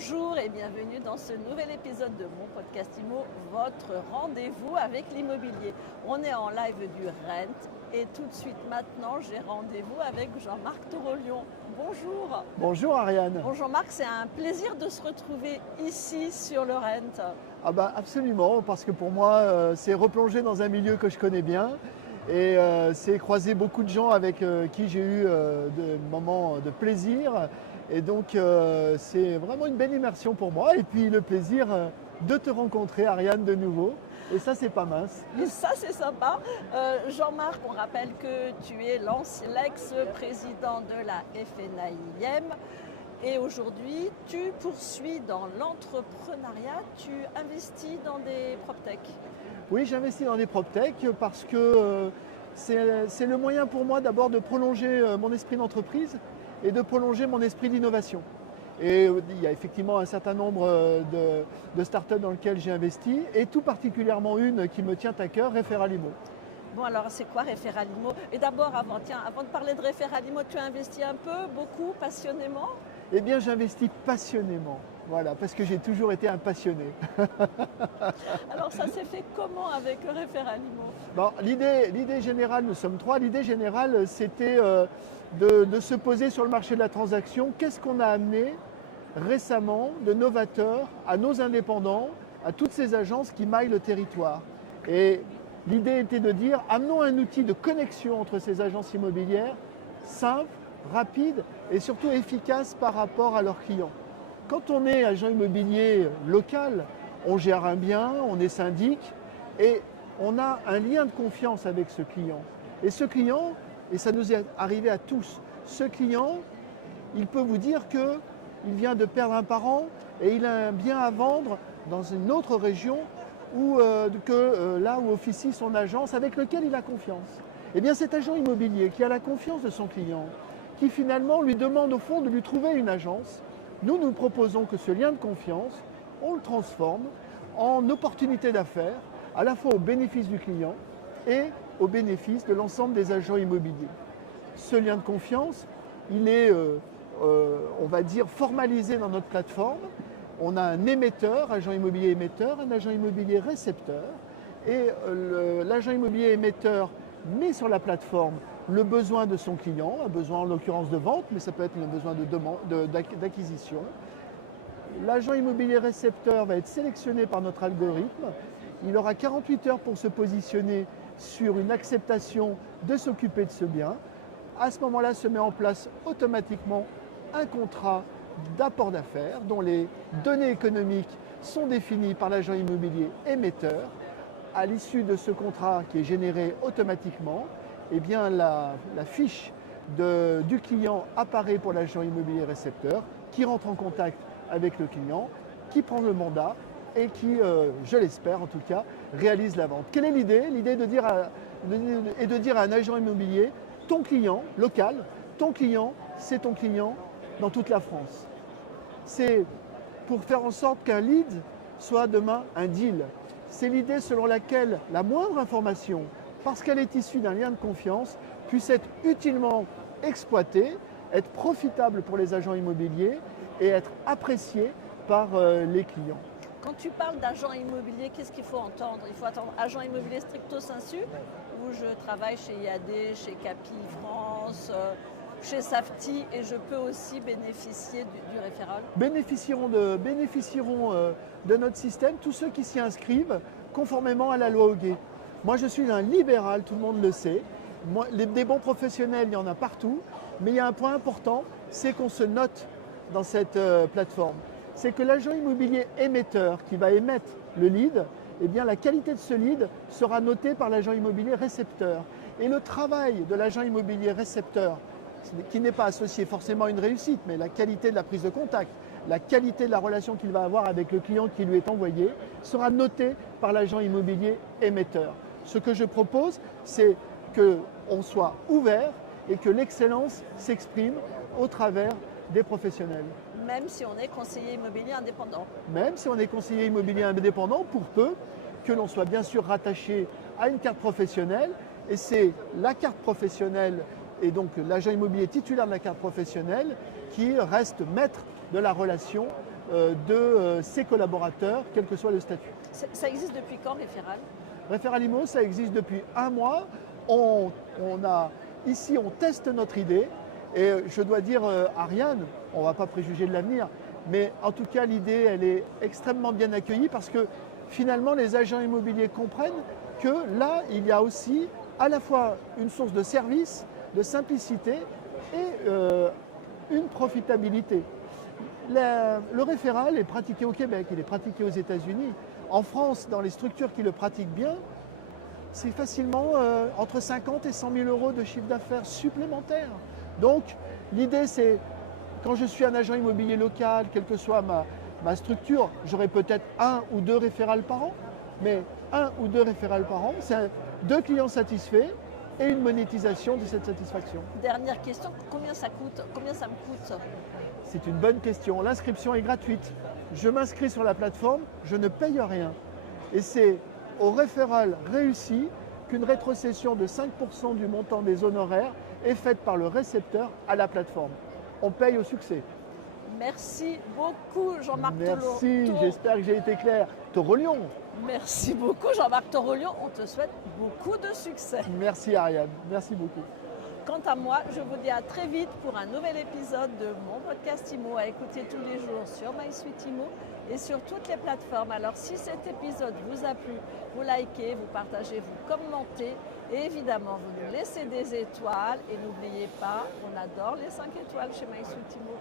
Bonjour et bienvenue dans ce nouvel épisode de mon podcast IMO, votre rendez-vous avec l'immobilier. On est en live du Rent et tout de suite maintenant j'ai rendez-vous avec Jean-Marc Torolion. Bonjour. Bonjour Ariane. Bonjour Jean-Marc, c'est un plaisir de se retrouver ici sur le Rent. Ah bah absolument, parce que pour moi c'est replonger dans un milieu que je connais bien et c'est croiser beaucoup de gens avec qui j'ai eu des moments de plaisir. Et donc c'est vraiment une belle immersion pour moi et puis le plaisir de te rencontrer Ariane de nouveau. Et ça c'est pas mince. Et ça c'est sympa. Jean-Marc, on rappelle que tu es l'ex-président de la FNAIM. Et aujourd'hui, tu poursuis dans l'entrepreneuriat, tu investis dans des PropTech. Oui, j'investis dans des PropTech parce que c'est le moyen pour moi d'abord de prolonger mon esprit d'entreprise et de prolonger mon esprit d'innovation. Et il y a effectivement un certain nombre de startups dans lesquelles j'ai investi et tout particulièrement une qui me tient à cœur, Referalimo. Bon alors c'est quoi Referalimo? Et d'abord, avant de parler de Referalimo, tu as investi un peu, beaucoup, passionnément? Eh bien j'investis passionnément, voilà, parce que j'ai toujours été un passionné. Alors ça s'est fait comment avec Referalimo? Bon, l'idée générale, nous sommes trois, l'idée générale c'était de se poser sur le marché de la transaction. Qu'est-ce qu'on a amené récemment de novateur à nos indépendants, à toutes ces agences qui maillent le territoire? Et l'idée était de dire, amenons un outil de connexion entre ces agences immobilières, simple, rapide et surtout efficace par rapport à leurs clients. Quand on est agent immobilier local, on gère un bien, on est syndic et on a un lien de confiance avec ce client. Et ce client, et ça nous est arrivé à tous, ce client, il peut vous dire qu'il vient de perdre un parent et il a un bien à vendre dans une autre région là où officie son agence avec lequel il a confiance. Eh bien cet agent immobilier qui a la confiance de son client, qui finalement lui demande au fond de lui trouver une agence, nous proposons que ce lien de confiance, on le transforme en opportunité d'affaires, à la fois au bénéfice du client et au bénéfice de l'ensemble des agents immobiliers. Ce lien de confiance, il est, on va dire, formalisé dans notre plateforme. On a un émetteur, agent immobilier émetteur, un agent immobilier récepteur. Et l'agent immobilier émetteur met sur la plateforme le besoin de son client, un besoin en l'occurrence de vente, mais ça peut être un besoin d'acquisition. L'agent immobilier récepteur va être sélectionné par notre algorithme. Il aura 48 heures pour se positionner sur une acceptation de s'occuper de ce bien. À ce moment-là, se met en place automatiquement un contrat d'apport d'affaires dont les données économiques sont définies par l'agent immobilier émetteur. À l'issue de ce contrat qui est généré automatiquement, eh bien la fiche du client apparaît pour l'agent immobilier récepteur qui rentre en contact avec le client, qui prend le mandat et qui, je l'espère en tout cas, réalise la vente. Quelle est l'idée? L'idée est de dire à un agent immobilier, ton client local, ton client, c'est ton client dans toute la France. C'est pour faire en sorte qu'un lead soit demain un deal. C'est l'idée selon laquelle la moindre information, parce qu'elle est issue d'un lien de confiance, puisse être utilement exploitée, être profitable pour les agents immobiliers et être appréciée par les clients. Quand tu parles d'agent immobilier, qu'est-ce qu'il faut entendre? Il faut attendre agent immobilier stricto sensu, où je travaille chez IAD, chez Capi France, chez Safety et je peux aussi bénéficier du référal? Bénéficieront de notre système tous ceux qui s'y inscrivent conformément à la loi Hoguet. Moi je suis un libéral, tout le monde le sait. Des bons professionnels, il y en a partout, mais il y a un point important, c'est qu'on se note dans cette plateforme. C'est que l'agent immobilier émetteur qui va émettre le lead, eh bien la qualité de ce lead sera notée par l'agent immobilier récepteur. Et le travail de l'agent immobilier récepteur, qui n'est pas associé forcément à une réussite, mais la qualité de la prise de contact, la qualité de la relation qu'il va avoir avec le client qui lui est envoyé, sera noté par l'agent immobilier émetteur. Ce que je propose, c'est qu'on soit ouvert et que l'excellence s'exprime au travers des professionnels. Même si on est conseiller immobilier indépendant. Même si on est conseiller immobilier indépendant, pour peu que l'on soit bien sûr rattaché à une carte professionnelle. Et c'est la carte professionnelle et donc l'agent immobilier titulaire de la carte professionnelle qui reste maître de la relation de ses collaborateurs, quel que soit le statut. Ça existe depuis quand, Référal? Référalimo, ça existe depuis un mois. Ici, on teste notre idée. Et je dois dire, Ariane, on ne va pas préjuger de l'avenir, mais en tout cas, l'idée, elle est extrêmement bien accueillie parce que finalement, les agents immobiliers comprennent que là, il y a aussi à la fois une source de service, de simplicité et une profitabilité. Le référal est pratiqué au Québec, il est pratiqué aux États-Unis. En France, dans les structures qui le pratiquent bien, c'est facilement entre 50 et 100 000 euros de chiffre d'affaires supplémentaire. Donc, l'idée, c'est, quand je suis un agent immobilier local, quelle que soit ma structure, j'aurai peut-être 1 ou 2 référals par an, mais 1 ou 2 référals par an, c'est 2 clients satisfaits et une monétisation de cette satisfaction. Dernière question, combien ça coûte? Combien ça me coûte? C'est une bonne question. L'inscription est gratuite. Je m'inscris sur la plateforme, je ne paye rien. Et c'est au référal réussi qu'une rétrocession de 5% du montant des honoraires est faite par le récepteur à la plateforme. On paye au succès. Merci beaucoup, Jean-Marc Merci, j'espère que j'ai été clair. Torolion. Merci beaucoup, Jean-Marc Torolion. On te souhaite beaucoup de succès. Merci, Ariane. Merci beaucoup. Quant à moi, je vous dis à très vite pour un nouvel épisode de mon podcast IMO à écouter tous les jours sur MySuite IMO et sur toutes les plateformes. Alors si cet épisode vous a plu, vous likez, vous partagez, vous commentez et évidemment vous nous laissez des étoiles et n'oubliez pas, on adore les 5 étoiles chez MySuite IMO.